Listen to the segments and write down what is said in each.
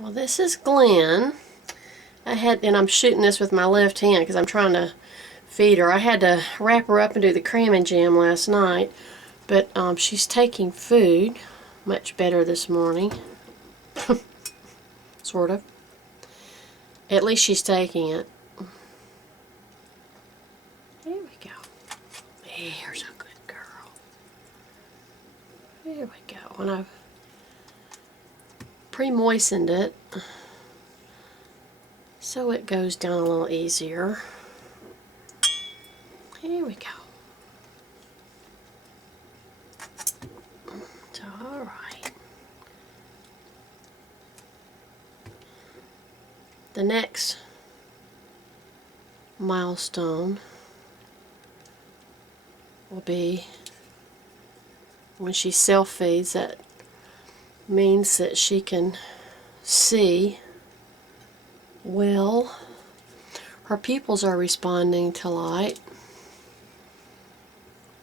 Well, this is Glenn. And I'm shooting this with my left hand because I'm trying to feed her. I had to wrap her up and do the cramming jam last night, but she's taking food much better this morning. Sort of. At least she's taking it. There we go. There's a good girl. There we go. And I've pre-moistened it so it goes down a little easier. Here we go. So, alright. The next milestone will be when she self-feeds. That means that she can see well. Her pupils are responding to light.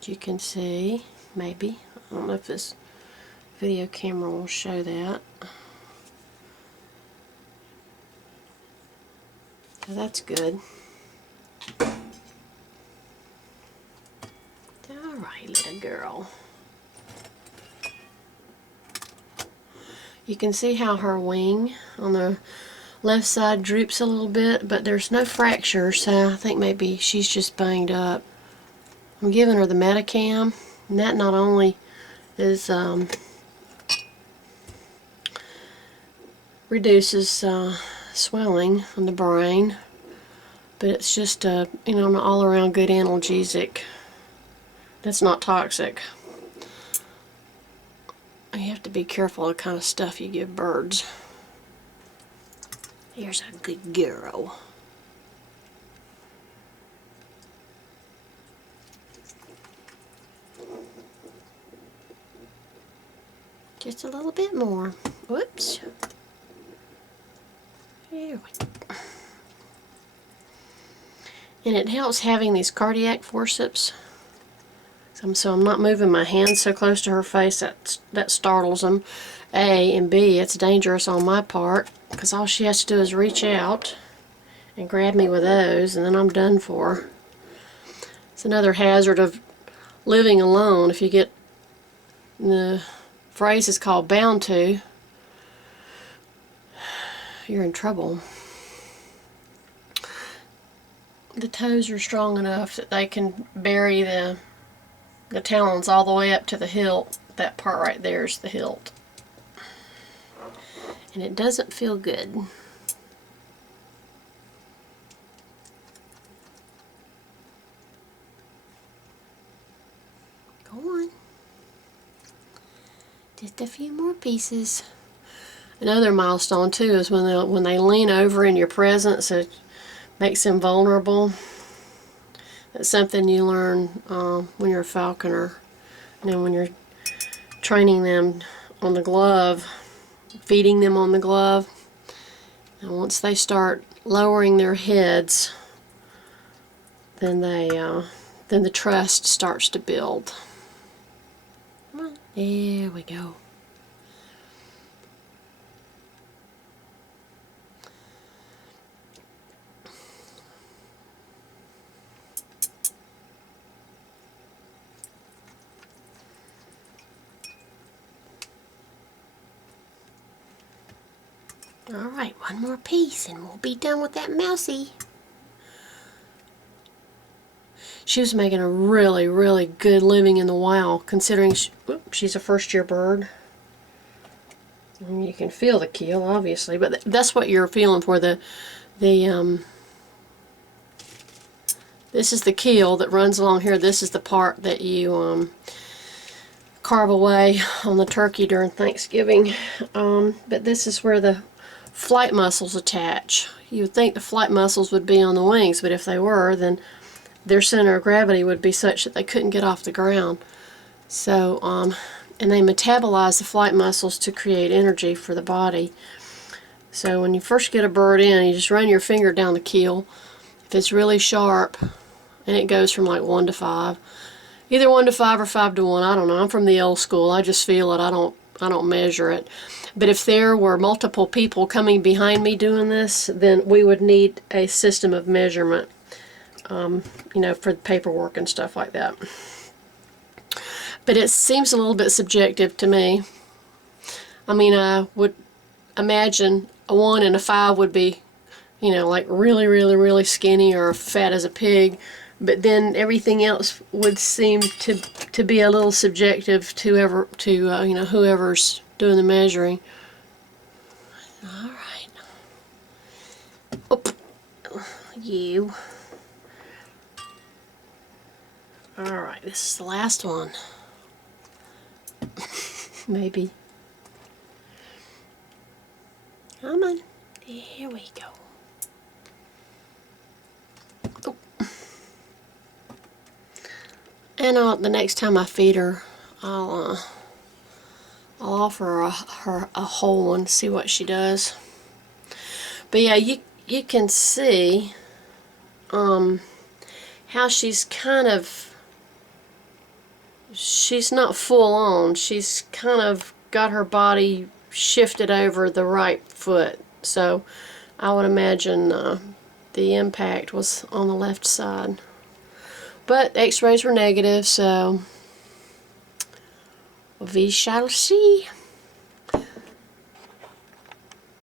You can see, maybe. I don't know if this video camera will show that. So that's good. Alright, little girl. You can see how her wing on the left side droops a little bit, but there's no fracture, so I think maybe she's just banged up. I'm giving her the Metacam, and that not only is reduces swelling on the brain, but it's just you know, an all-around good analgesic that's not toxic. You have to be careful of the kind of stuff you give birds. Here's a good girl. Just a little bit more. Whoops. There we go. And it helps having these cardiac forceps. So I'm not moving my hands so close to her face that startles them. A, and B, it's dangerous on my part because all she has to do is reach out and grab me with those, and then I'm done for. It's another hazard of living alone. If you get, the phrase is called bound to, you're in trouble. The toes are strong enough that they can bury the talons all the way up to the hilt. That part right there is the hilt. And it doesn't feel good. Go on. Just a few more pieces. Another milestone too is when they lean over in your presence. It makes them vulnerable. That's something you learn when you're a falconer. And then when you're training them on the glove, feeding them on the glove. And once they start lowering their heads, then the trust starts to build. Come on. There we go. Alright, one more piece and we'll be done with that mousie. She was making a really, really good living in the wild, considering she's a first-year bird. And you can feel the keel, obviously, but that's what you're feeling for. This is the keel that runs along here. This is the part that you carve away on the turkey during Thanksgiving. But this is where the flight muscles attach. You would think the flight muscles would be on the wings, but if they were, then their center of gravity would be such that they couldn't get off the ground. So, and they metabolize the flight muscles to create energy for the body. So when you first get a bird in, you just run your finger down the keel. If it's really sharp, and it goes from like 1 to 5, either 1 to 5 or 5 to 1. I don't know. I'm from the old school. I just feel it. I don't measure it. But if there were multiple people coming behind me doing this, then we would need a system of measurement, you know, for the paperwork and stuff like that. But it seems a little bit subjective to me. I mean, I would imagine a 1 and a 5 would be, you know, like really, really, really skinny or fat as a pig. But then everything else would seem to be a little subjective to you know, whoever's doing the measuring. All right. Oh, you. All right, this is the last one. Maybe. Come on. Here we go. Oh. And the next time I feed her, I'll offer her a whole one, see what she does. But yeah, you can see how she's kind of, she's not full on. She's kind of got her body shifted over the right foot. So I would imagine the impact was on the left side. But x-rays were negative, so we shall see.